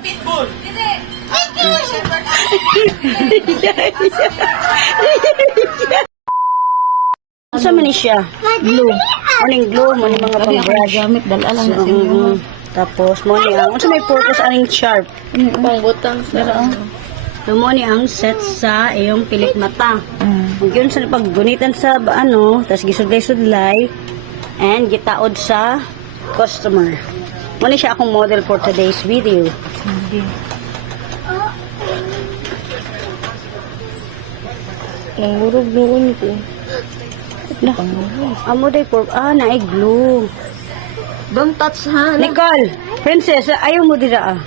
Pitbull. Hindi. Asa man ni siya? Glue. Morning glue, mo ni mga pang-brush. Gamit dala lang So, tapos mo ni ang unsa may purpose aning sharp. Pangbutang sa So mo ni ang set sa iyong pilik mata. Kung yun sa paggunitan sa ano, tas gisudlay-sudlay and gitaod sa customer. Mo ni siya akong model for today's video. Nangurog doon ko. Na, amo day for naay glue. Don't touch ha. Nicole, princess, ayaw mo dira ah.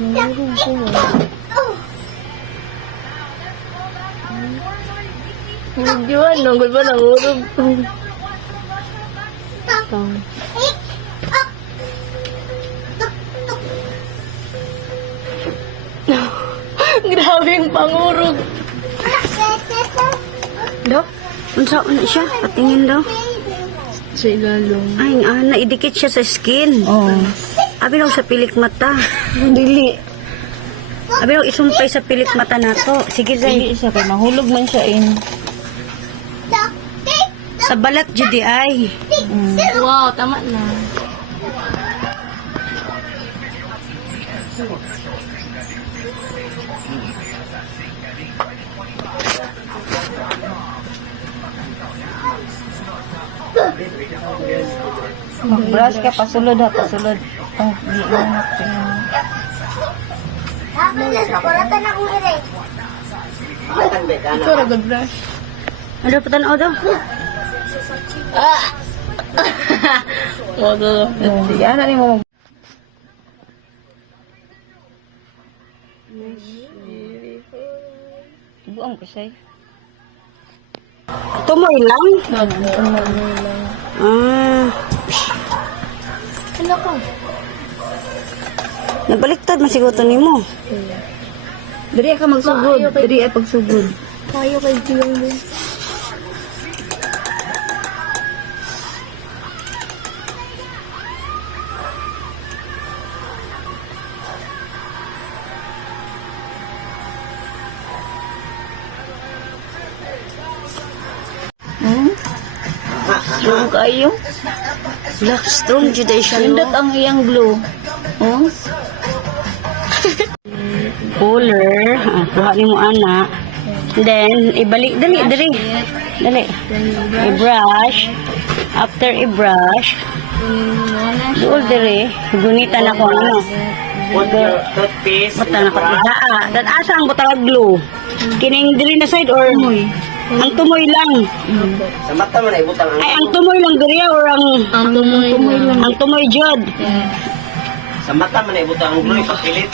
Nangurog ko. Nangurog nangurog ba nangurog ko. Grabe yung pangurog. Do? Unsa siya? Patingin daw. Sa ilalong. Ay, naidikit siya sa skin. Oh. Abi daw sa pilik mata. Dili. Abi daw isumpay sa pilik mata nato. Sige, Zay. Dili siya kay mahulog man siya in. Sa balat judi ay. Wow, tama na. Mag-brush ka, pasulod ha, pasulod. Oh, di na natin. Ito, nag-brush. Ano pa tanaw daw? Yan na ni mo. Buang ko siya. Tumoy lang? Nag-buang lang. Ano ko? Nabaliktad masiguto nimo. Diri ka magsugod. Diri ay pagsugod. Kayo kay Giyong mo. Strong kayo. Black strong judi siya Pindot no. ang iyang glue. Oh? Cooler. Kuha nimo ana. Then ibalik dali. Dali. I-brush. After i-brush, duol diri, gunitan ako ano. Put your toothpaste. Butang ako daa. Dan asa ang butang glue? Kining diri na side or ang tumoy lang? Sa mata mo na ibutang ang... Ay ang tumoy lang diri or ang Tumoy lang. ang tumoy jud. Sa mata mo na ibutang ang glue, ipapilit.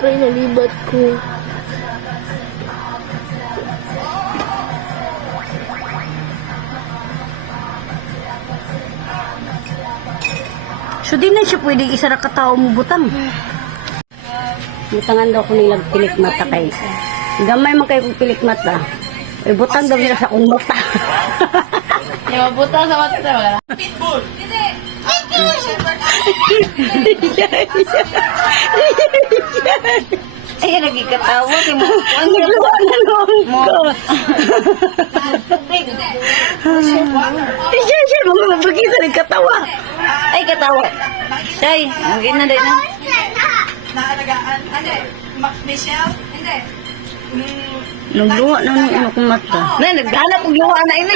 Ay, nalibat ko. So di na siya pwede isa ra ka tawo mo butang. Butangan daw ko nilang pilik mata kay. Gamay man kay kong pilik mata. Ay butang daw nila sa kong mata. Yung mabuta sa mata wala. Pitbull. Ay, nagkikatawa. Ang gluwa na noon ko. Siya, mga mapagkita nagkatawa. Ay, katawa. Say, magin na din na. Naalagaan. Ano? Michelle? Hindi. Nagluwa na nung ino kong mata. Na, naghanap ng luha na ini.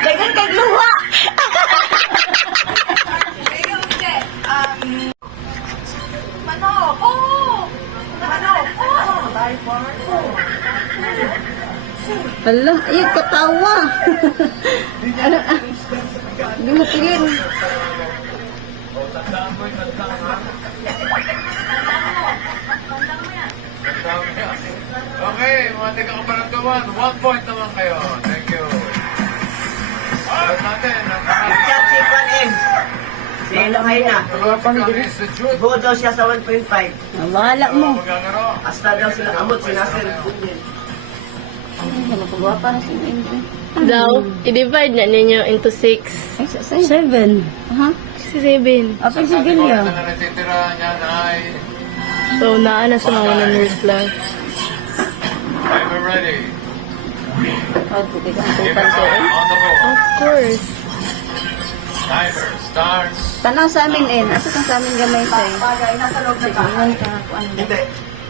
Dagan kay luha. Manok! Oh! Manok! Oh! Hala, ay, katawa. Ano, hindi mo tingin. Okay, mga taga-kabaranggawan, 1 point naman kayo. Thank you. Alam natin, Chat si Juan M. Si Elohay na. sa Jude. Go daw siya sa 1.5. Wala mo. Magagano. Hasta daw sila amot, sinasir. Napagwapa na si Indri. Daw, i-divide na ninyo into 6. Ay, sa 7. Ha? Si 7. Apa si Gilya? Ang na natitira niyan ay So, naa na sa mga 100 plus. timer ready. Oh, puti ka ang Give tupan it siya. on the board. Of course. Timer starts. Tanaw sa amin, Asa kang sa amin gamay sa'yo? Bagay, nasa loob ng bahay. Iwan ka kung ano. Hindi.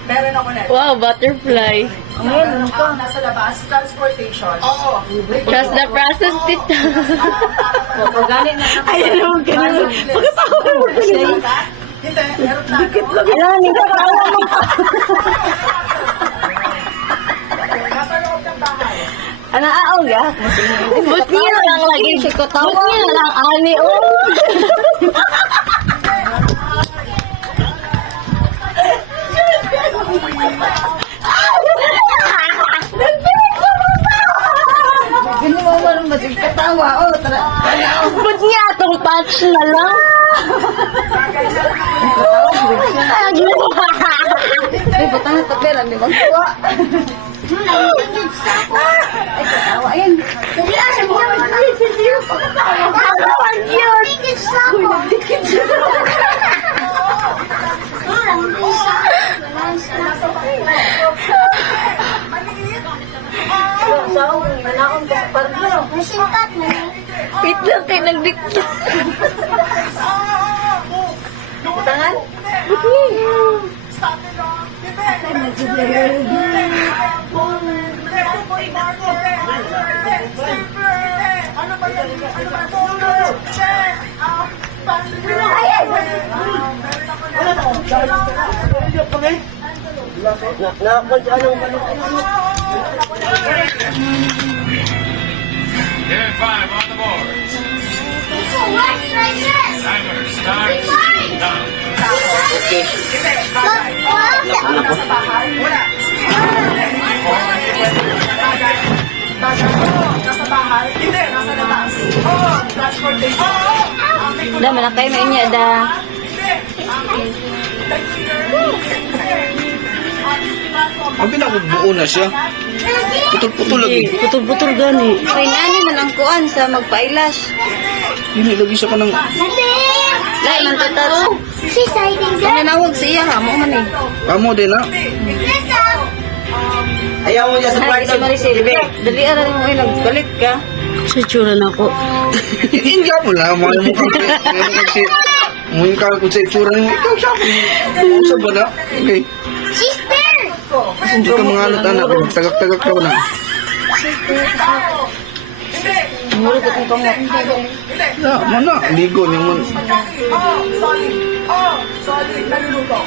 Meron ako net. Wow, butterfly. Ngayon, ano ka? Nasa labas, transportation. Oo. Trust the process, tita. Pagani na ako. Ayun naman ganun. Pagkatawa mo ganun. Hindi, meron na. Alam, hindi ka tawa mo. Nasa loob ng bahay. Ano, aaw ya? Ba't niya lang lagi? Ba't niya lang ani, oh? Gini mo mo nung masig katawa. Oh, tara. Ba't niya itong patch na lang? Ay, butang na tapera. Di ba? Kuha. Ay, katawa yan. Wait lang kayo nagdikit. Tangan? Give it 5 on the board. Timer starts now. Nasa bahay. Wala. Nasa bahay. Hindi, nasa labas. Oo, transportation. Da, malakay mo inya da. Abi na buo na siya. Putol-putol lagi. Putol-putol gani. Ay, nani man ang kuan sa magpailas. Dili lagi siya kanang Dahil man tatat. Kung nanawag siya ha, mo man eh. amo din na. Ayaw mo niya sa Ay, kwarto. si Maricel. Dali ara mo ay nagpalit ka. Sa tsura na ako. Hindi mo lang mo mo kasi mo yung ka ko sa itsura mo. Ikaw siya. Sa ba na? Okay. Hindi ka mga alat anak, tagak-tagak ka na. Muro ko kung kamot. Ya, mana ligo ni mo. Solid. Solid. Naluluto.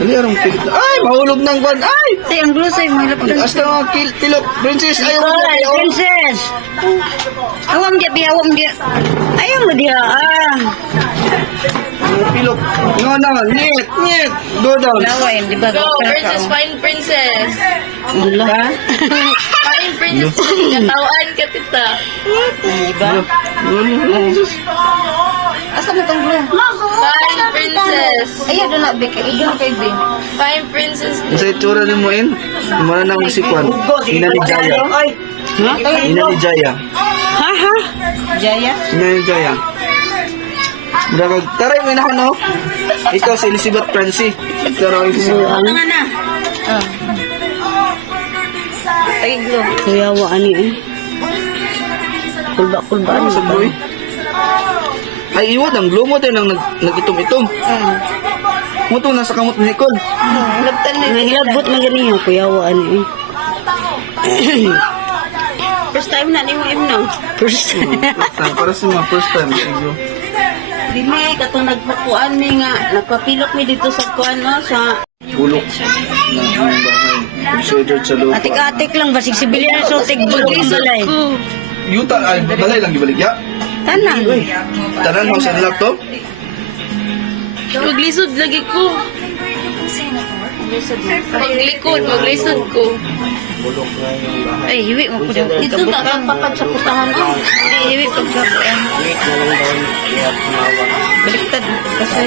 Dali arong pilit. Ay, mahulog nang kwan. Ay! Tay, ang glusay mo hilap ka. Hasta mga tilok. Princess, ayaw mo Alright, na. princess. Awam dia bi, awam dia. Ayaw mo diya. Pilok. Nga na, niet. Go down. Laway, di ba? Go, princess, fine princess. Dula. Fine princess. Katawaan ka, tita. Diba? Asa mo tong gula? Fine princess. Ayaw doon na, Bek. Iyon kay Bek. Fine princess. Sa itsura ni mo in, mana nang si kwan. Ina ni Jaya. Ha? Ina ni Jaya. Ha? Jaya? Ina ni Jaya. Bragag, taray mo na no? Ikaw si Elizabeth Francie. Pero si Ano? Ah. Tagiglo. Kuyawa ani eh. Kulba-kulba ano sa boy. Ay iwad ang glow mo din ang nagitom-itom. Mo to nasa kamot ni Nicole. Labtan na. Nahilabot na ganiya. Kuyawa ani eh. First time na ni mo imno. First. Para sa mga first time siguro. Dili, katong nagpakuan mi nga. Nagpapilok mi dito sa kuan no, sa... Bulok ng bahay. Considered sa lupa. Atik-atik lang. Basig si Bilian so tigbulog balay. Yuta, ay balay lang gibaligya. Tanan. Tanan mo sa laptop. Maglisod lagi ko. Paglikod, maglisod ko. Ay, hiwi mo po dyan. Ito na lang papatsaputahan ko. Ay, hiwi ko siya po. Baliktad. Kasi,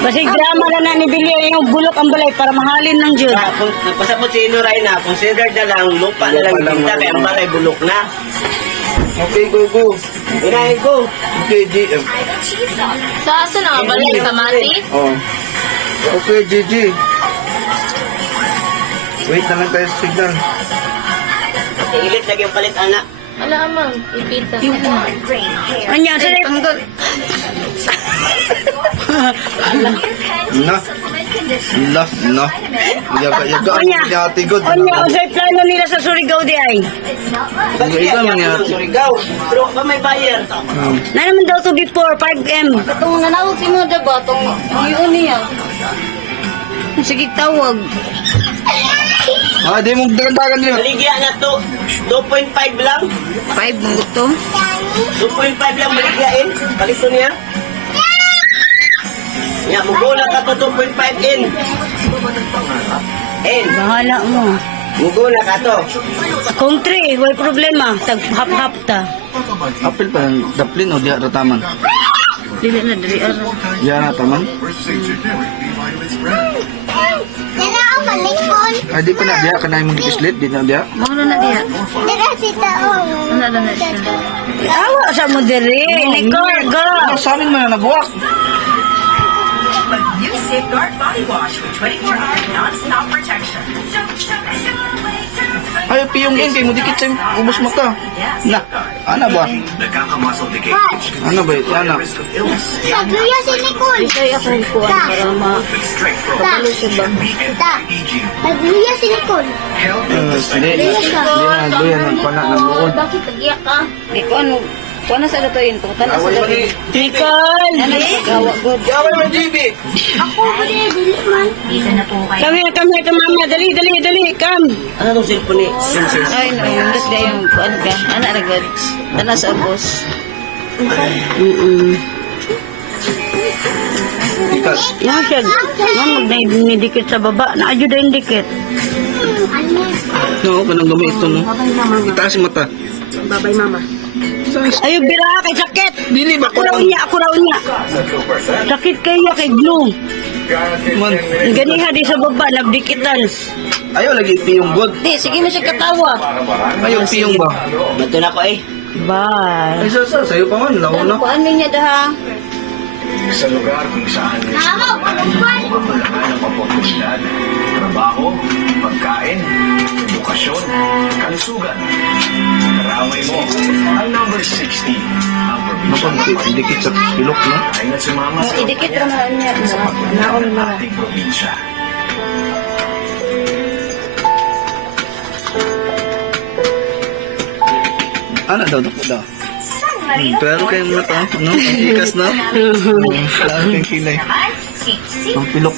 Basig drama na ni Billy yung bulok ang balay para mahalin ng Diyos. Kung nagpasabot si Inoray na, consider na lang, lupa na lang Lupa lang, kita, kaya ang balay bulok na. Okay, go. Inahin ko. Okay, GM. sa asa na nga balay sa mati? Oh. Okay, GG. Wait na lang tayo sa signal. Ilit lagi yung palit, anak. Wala amang, ipita. Anya, sila Na. Yaga ang yatigod. Anya, usay plano nila sa Surigao di ay. Ikaw man yati. Surigao. Pero ba may buyer? Na naman daw to before 5M. Itong nanawag si mo, diba? Itong yun niya. Sige, tawag. Ah, di mo dagan niyo. Maligya na to. 2.5 lang. 5 mo to. 2.5 lang maligyain. Balik to niya. Nga, mugula ka to 2.5 in. In. Bahala mo. Mugula ka to. Kung 3, may problema. Tag-hap-hap ta. Apil pa ng daplin o diya rataman. Dili na, dili araw. Diya rataman. Dala ang malikon. Ay, di pa na diya. Kanay mong islit. Di na diya. Mahalo na diya. Dala si taong. Ano na siya? Awa sa mo diri. Nicole, go. Sa amin man na nabuwak. New Safeguard Body Wash with 24-hour non-stop protection. Ay, piyong yan. Kaya mo dikit sa ubos mo ka. Na, ana ba? Ano ba? Ana. Nagluya si Nicole. Ay, akong kuwan para ma... Ta. Ta. Nagluya si Nicole. Hindi na doyan ng pana ng luod. Bakit tagiyak ka? Di ko ano. Kung ano sa ito yun? Kung ano sa Away ito mo ni... Nicole! gawa good. Away mo, GB! Ako, dili man. Come here, mama. Dali, come. Ano itong cellphone ni? Ay, no. Mas kaya yung ano ka? Anak na good. Tana sa abos. Ikas. Yan siya. Yan, magdikit sa baba. Naadyo na yung dikit. No, kanang gamit ito, no? Itaas yung mata. Ayaw, bira kay sakit. Dili ba ko? Ako raw niya. Sakit kaya kay glue. Man, Ganiha di sa baba, nabdikitan. ayaw lagi piyong god. Di, sige mo siya katawa. Ayaw piyong ba? Bato na ko eh. Bye. Ay, sa'yo pa man. Laon na. Kuan niya daha. Sa lugar kung saan may Mama, pagkuhan. pagmamalaman ng pampublisidad, trabaho, pagkain, edukasyon, kalusugan. Karamay mo ang number 60, ang probinsya Dikit sa pilok, no? ay nagsumama sa Idikit naman niya. sa pagpapalaki ng ating probinsya. Ano daw, daw? Pero kayo mo ito, ano? Ang ikas na? Klaro kayong kilay. Ang pilok.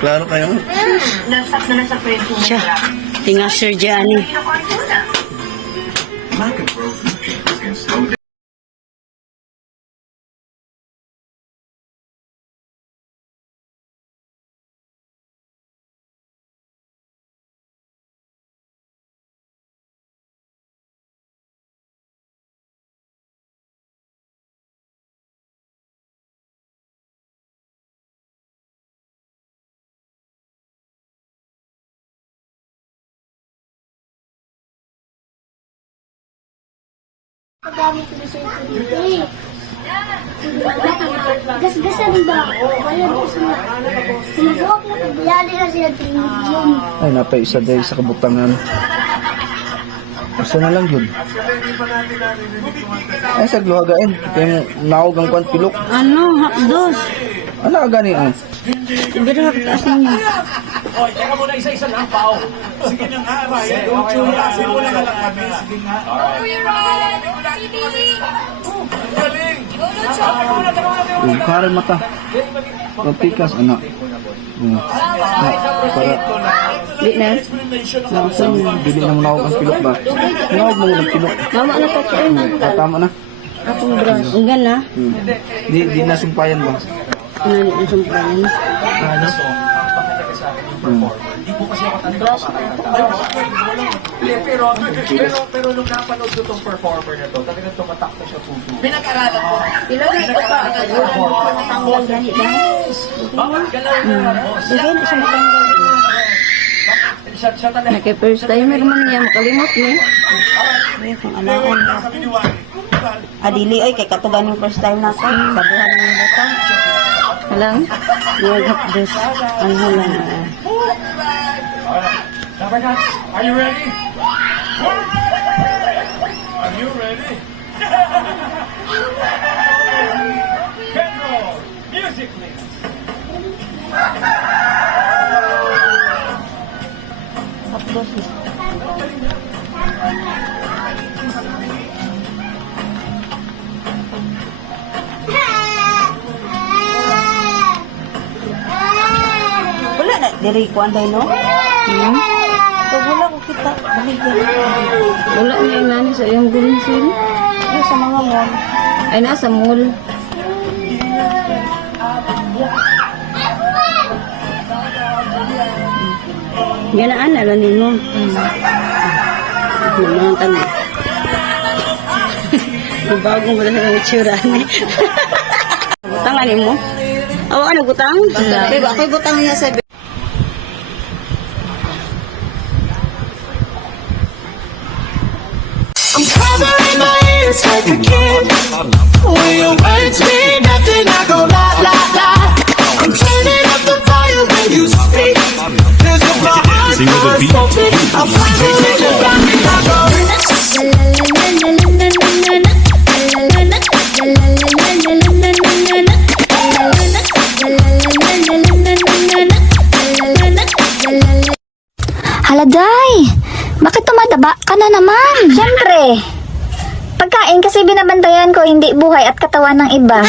Klaro kayo. Siya. Tinga Sir Gianni. Lack of growth nutrients can slow down Paggamit ko sa ito. Gas-gasan ba? Wala mo sa mga. Sinabuak na pagbiyali na sila trinigyon. Ay, napay isa dahil sa kabutangan. Asa na lang yun? Ay, sa gluhagain. Kaya mo naog ang kwan pilok. Ano? Hapdos. Ano ka gani ang? Bira ka taas ninyo. Karan mata. Papikas, anak. Para Di na. dili na mo naog ang pilok ba? Naog mo ng pilok. Mama na pa siya. Tama na. Akong bras. Unggan na. Di na sumpayan ba? Ano na sumpayan? Ano? performer. Hindi po kasi ako talaga pero nung napanood ko tong performer na to, talagang tumatak na siya puso. Pinag-aralan ko. Ilang ito pa agad. Matanggal gani dahil. Bawal galaw na. Sige, na siya matanggal. Siya talaga. Kaya first timer man niya, makalimot niya. Ay, kung alaan niya. Adili, ay, kay katugan yung first time natin. Babuhan ng bata. Walang. Niyagap this. Ano lang. Are you ready? Are you ready? Pedro, music please. Tapos, wala na. Diri ko anday, no? Pag wala ko kita, baligyan. Wala na yung nani sa iyong gulinsin. Ay, sa mga mall. Ay, nasa mall. Ganaan na lang mo. Namantan mo. Bagong wala sa itsura ni. Gutangan mo? Awa ano gutang? Diba ako'y gutang niya sa I'm covering my ears like a kid. When your words mean nothing, I go la la la. I'm turning up the volume when you speak. Cause if my heart goes open, I'm following the rock and I go. Haladay! Bakit tumataba ka na naman? Siyempre! Pagkain kasi binabantayan ko, hindi buhay at katawan ng iba.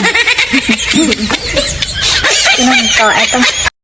Ito,